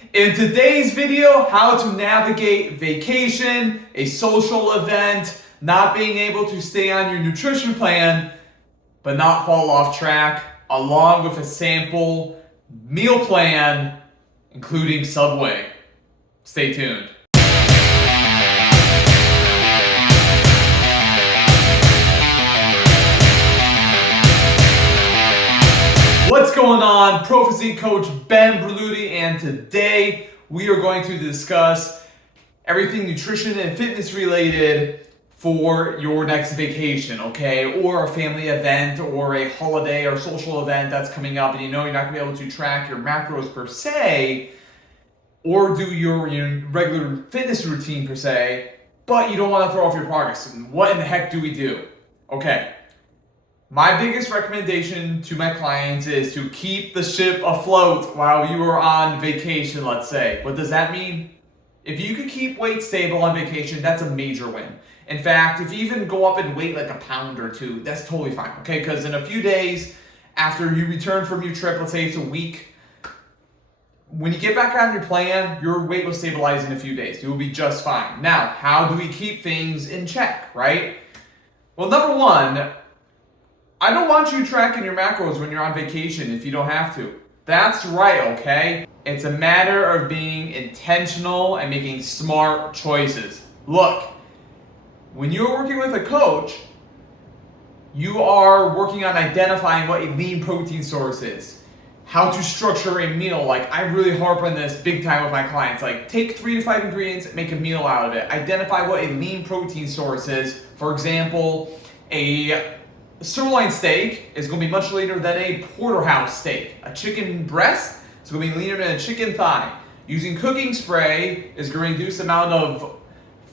In today's video, how to navigate vacation, a social event, not being able to stay on your nutrition plan, but not fall off track, along with a sample meal plan, including Subway. Stay tuned. What's going on? Pro Physique Coach Ben Berluti, and today we are going to discuss everything nutrition and fitness related for your next vacation, okay? Or a family event or a holiday or social event that's coming up, and you know you're not gonna be able to track your macros per se or do your regular fitness routine per se, but you don't want to throw off your progress. And what in the heck do we do? Okay. My biggest recommendation to my clients is to keep the ship afloat while you are on vacation, let's say. What does that mean? If you can keep weight stable on vacation, that's a major win. In fact, if you even go up in weight like a pound or two, that's totally fine, okay? Because in a few days after you return from your trip, let's say it's a week, when you get back on your plan, your weight will stabilize in a few days. You will be just fine. Now, how do we keep things in check, right? Well, number one, I don't want you tracking your macros when you're on vacation if you don't have to. That's right, okay? It's a matter of being intentional and making smart choices. Look, when you're working with a coach, you are working on identifying what a lean protein source is, how to structure a meal. Like, I really harp on this big time with my clients. Like, take 3 to 5 ingredients, make a meal out of it. Identify what a lean protein source is. For example, a sirloin steak is going to be much leaner than a porterhouse steak. A chicken breast is going to be leaner than a chicken thigh. Using cooking spray is going to reduce the amount of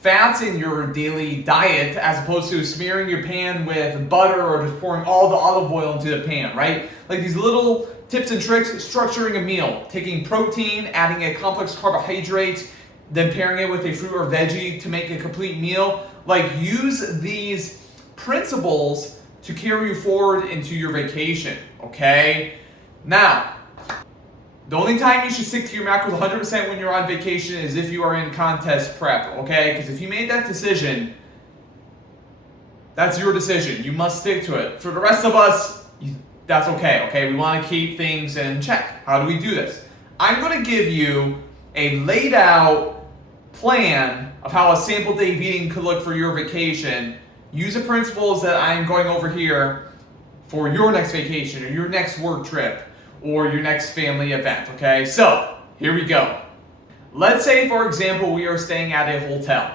fats in your daily diet as opposed to smearing your pan with butter or just pouring all the olive oil into the pan, right? Like these little tips and tricks, structuring a meal, taking protein, adding a complex carbohydrate, then pairing it with a fruit or veggie to make a complete meal. Like, use these principles to carry you forward into your vacation, okay? Now, the only time you should stick to your macros 100% when you're on vacation is if you are in contest prep, okay? Because if you made that decision, that's your decision. You must stick to it. For the rest of us, that's okay? We want to keep things in check. How do we do this? I'm going to give you a laid out plan of how a sample day of eating could look for your vacation. Use the principles that I'm going over here for your next vacation or your next work trip or your next family event, okay? So, here we go. Let's say, for example, we are staying at a hotel.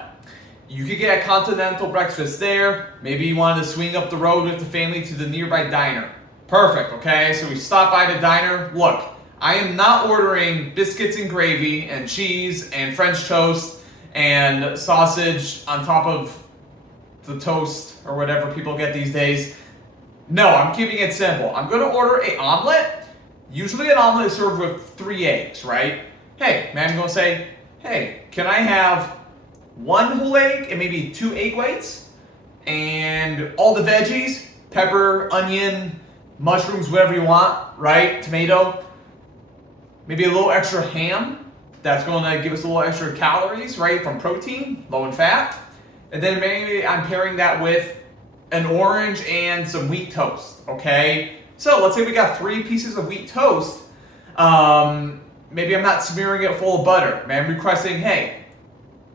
You could get a continental breakfast there. Maybe you wanted to swing up the road with the family to the nearby diner. Perfect, okay? So we stop by the diner. Look, I am not ordering biscuits and gravy and cheese and French toast and sausage on top of the toast or whatever people get these days. No, I'm keeping it simple. I'm going to order an omelet. Usually an omelet is served with 3 eggs, right? Hey, man, I'm going to say, hey, can I have 1 whole egg and maybe 2 egg whites? And all the veggies, pepper, onion, mushrooms, whatever you want, right? Tomato. Maybe a little extra ham. That's going to give us a little extra calories, right? From protein, low in fat. And then maybe I'm pairing that with an orange and some wheat toast, okay? So let's say we got 3 pieces of wheat toast. Maybe I'm not smearing it full of butter. Maybe I'm requesting, hey,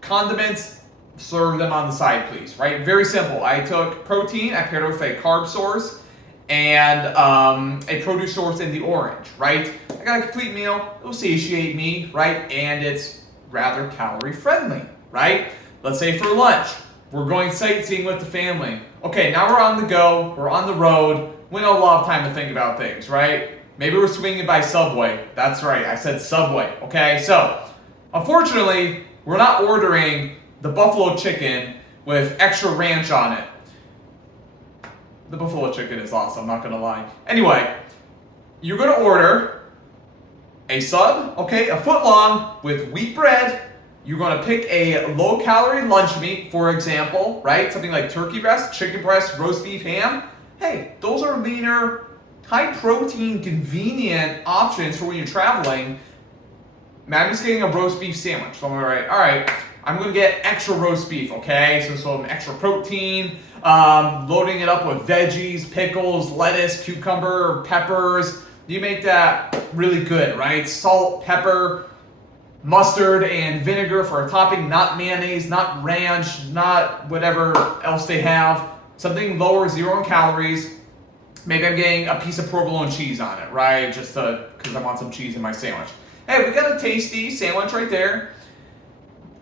condiments, serve them on the side, please, right? Very simple. I took protein, I paired it with a carb source and a produce source in the orange, right? I got a complete meal. It will satiate me, right? And it's rather calorie friendly, right? Let's say for lunch, we're going sightseeing with the family. Okay, now we're on the go, we're on the road. We don't have a lot of time to think about things, right? Maybe we're swinging by Subway. That's right, I said Subway, okay? So, unfortunately, we're not ordering the buffalo chicken with extra ranch on it. The buffalo chicken is awesome, I'm not gonna lie. Anyway, you're gonna order a sub, okay, a foot long with wheat bread. You're going to pick a low-calorie lunch meat, for example, right? Something like turkey breast, chicken breast, roast beef, ham. Hey, those are leaner, high-protein, convenient options for when you're traveling. I'm just getting a roast beef sandwich. So I'm all right, I'm gonna get extra roast beef, okay? So some extra protein, loading it up with veggies, pickles, lettuce, cucumber, peppers. You make that really good, right? Salt, pepper, mustard, and vinegar for a topping, not mayonnaise, not ranch, not whatever else they have. Something lower, 0 in calories. Maybe I'm getting a piece of provolone cheese on it, right? Just because I want some cheese in my sandwich. Hey, we got a tasty sandwich right there.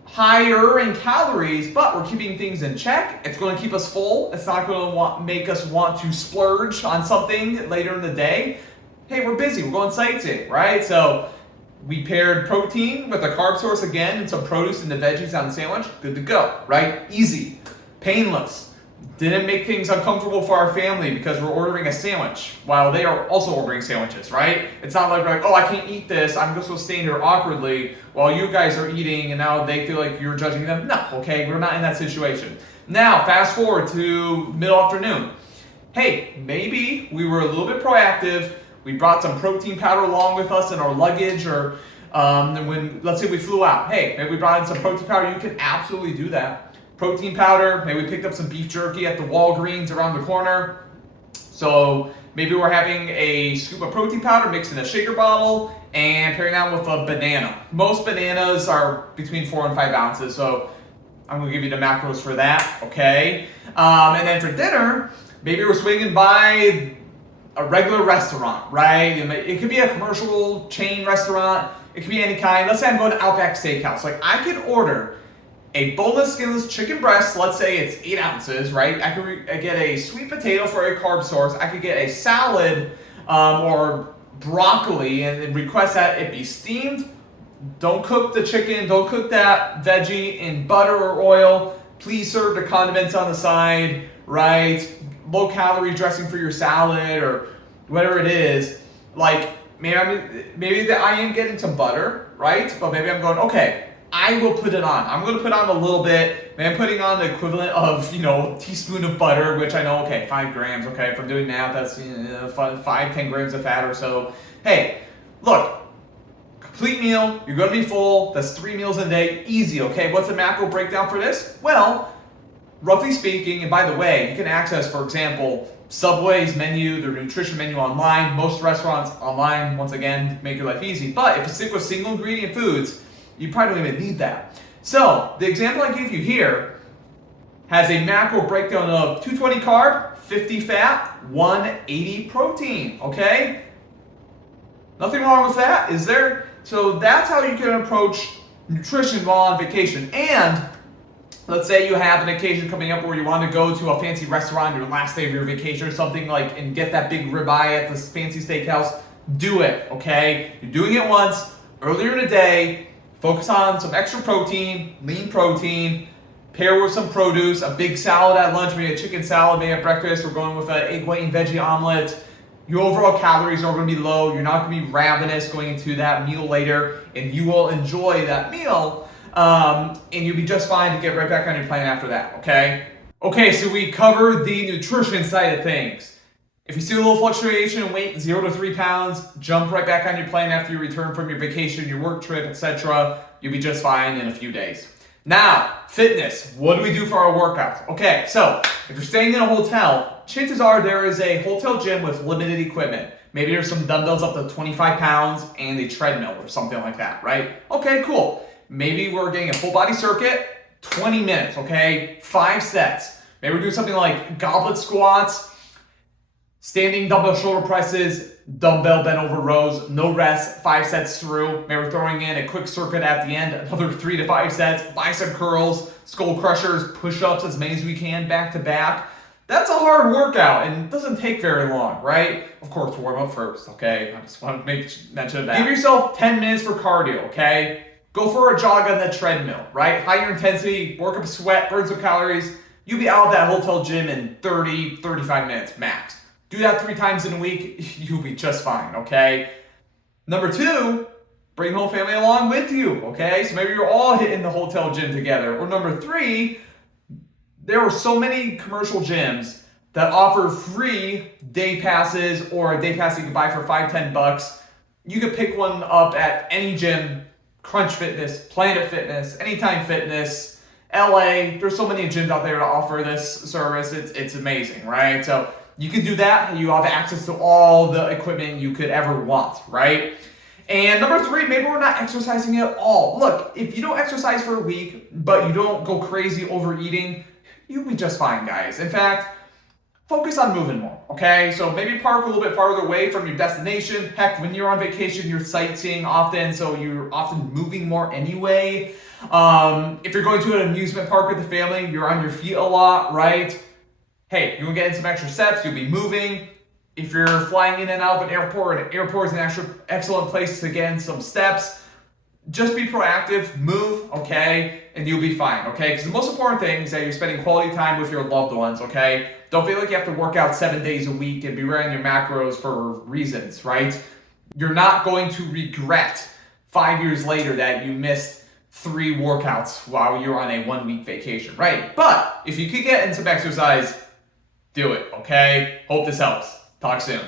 Higher in calories, but we're keeping things in check. It's going to keep us full. It's not going to make us want to splurge on something later in the day. Hey, we're busy. We're going sightseeing, right? So we paired protein with a carb source again and some produce and the veggies on the sandwich. Good to go, right? Easy, painless. Didn't make things uncomfortable for our family because we're ordering a sandwich while they are also ordering sandwiches, right? It's not like we're like, oh, I can't eat this. I'm just going to stand here awkwardly while you guys are eating and now they feel like you're judging them. No, okay, we're not in that situation. Now, fast forward to middle afternoon. Hey, maybe we were a little bit proactive. We brought some protein powder along with us in our luggage, or when, let's say we flew out. Hey, maybe we brought in some protein powder. You can absolutely do that. Protein powder, maybe we picked up some beef jerky at the Walgreens around the corner. So maybe we're having a scoop of protein powder mixed in a shaker bottle and pairing that with a banana. Most bananas are between 4 and 5 ounces, so I'm gonna give you the macros for that, okay? And then for dinner, maybe we're swinging by a regular restaurant, right? It could be a commercial chain restaurant. It could be any kind. Let's say I'm going to Outback Steakhouse. Like, I could order a boneless, skinless chicken breast. Let's say it's 8 ounces, right? I could get a sweet potato for a carb source. I could get a salad or broccoli and request that it be steamed. Don't cook the chicken. Don't cook that veggie in butter or oil. Please serve the condiments on the side, right? Low calorie dressing for your salad or whatever it is. Like, maybe I am getting some butter, right? But maybe I'm going, okay, I will put it on. I'm going to put on a little bit. Maybe I'm putting on the equivalent of, a teaspoon of butter, which I know, okay, 5 grams, okay? If I'm doing math, that's 5-10 grams of fat or so. Hey, look, complete meal. You're going to be full. That's 3 meals a day. Easy, okay? What's the macro breakdown for this? Well, roughly speaking, and by the way, you can access, for example, Subway's menu, their nutrition menu online. Most restaurants online, once again, make your life easy. But if you stick with single ingredient foods, you probably don't even need that. So the example I give you here has a macro breakdown of 220 carb, 50 fat, 180 protein, okay? Nothing wrong with that, is there? So that's how you can approach nutrition while on vacation. And let's say you have an occasion coming up where you want to go to a fancy restaurant your last day of your vacation or something like and get that big ribeye at this fancy steakhouse. Do it, okay? You're doing it once, earlier in the day. Focus on some extra protein, lean protein, pair with some produce, a big salad at lunch, maybe a chicken salad, maybe at breakfast. We're going with an egg white and veggie omelet. Your overall calories are going to be low. You're not going to be ravenous going into that meal later, and you will enjoy that meal, and you'll be just fine to get right back on your plan after that, okay? Okay, so we covered the nutrition side of things. If you see a little fluctuation in weight, 0 to 3 pounds, jump right back on your plan after you return from your vacation, your work trip, etc. You'll be just fine in a few days. Now, fitness. What do we do for our workouts? Okay, so if you're staying in a hotel, chances are there is a hotel gym with limited equipment. Maybe there's some dumbbells up to 25 pounds and a treadmill or something like that, right? Okay, cool. Maybe we're getting a full body circuit, 20 minutes, okay? 5 sets. Maybe we're doing something like goblet squats, standing dumbbell shoulder presses, dumbbell bent over rows, no rest, 5 sets through. Maybe we're throwing in a quick circuit at the end, another 3 to 5 sets, bicep curls, skull crushers, push-ups, as many as we can back to back. That's a hard workout and it doesn't take very long, right? Of course, warm up first, okay? I just want to mention that. Give yourself 10 minutes for cardio, okay? Go for a jog on the treadmill, right? Higher intensity, work up a sweat, burn some calories. You'll be out of that hotel gym in 30, 35 minutes max. Do that 3 times in a week, you'll be just fine, okay? Number 2, bring whole family along with you, okay? So maybe you're all hitting the hotel gym together. Or number 3, there are so many commercial gyms that offer free day passes or a day pass you can buy for $5-10. You could pick one up at any gym Crunch Fitness, Planet Fitness, Anytime Fitness, LA. There's so many gyms out there to offer this service. It's amazing, right? So you can do that. You have access to all the equipment you could ever want, right? And number 3, maybe we're not exercising at all. Look, if you don't exercise for a week, but you don't go crazy overeating, you'll be just fine, guys. In fact, focus on moving more, okay? So maybe park a little bit farther away from your destination. Heck, when you're on vacation, you're sightseeing often, so you're often moving more anyway. If you're going to an amusement park with the family, you're on your feet a lot, right? Hey, you'll get in some extra steps, you'll be moving. If you're flying in and out of an airport is an excellent place to get in some steps. Just be proactive, move, okay, and you'll be fine, okay? Because the most important thing is that you're spending quality time with your loved ones, okay? Don't feel like you have to work out 7 days a week and be running your macros for reasons, right? You're not going to regret 5 years later that you missed 3 workouts while you're on a 1-week vacation, right? But if you could get in some exercise, do it, okay? Hope this helps. Talk soon.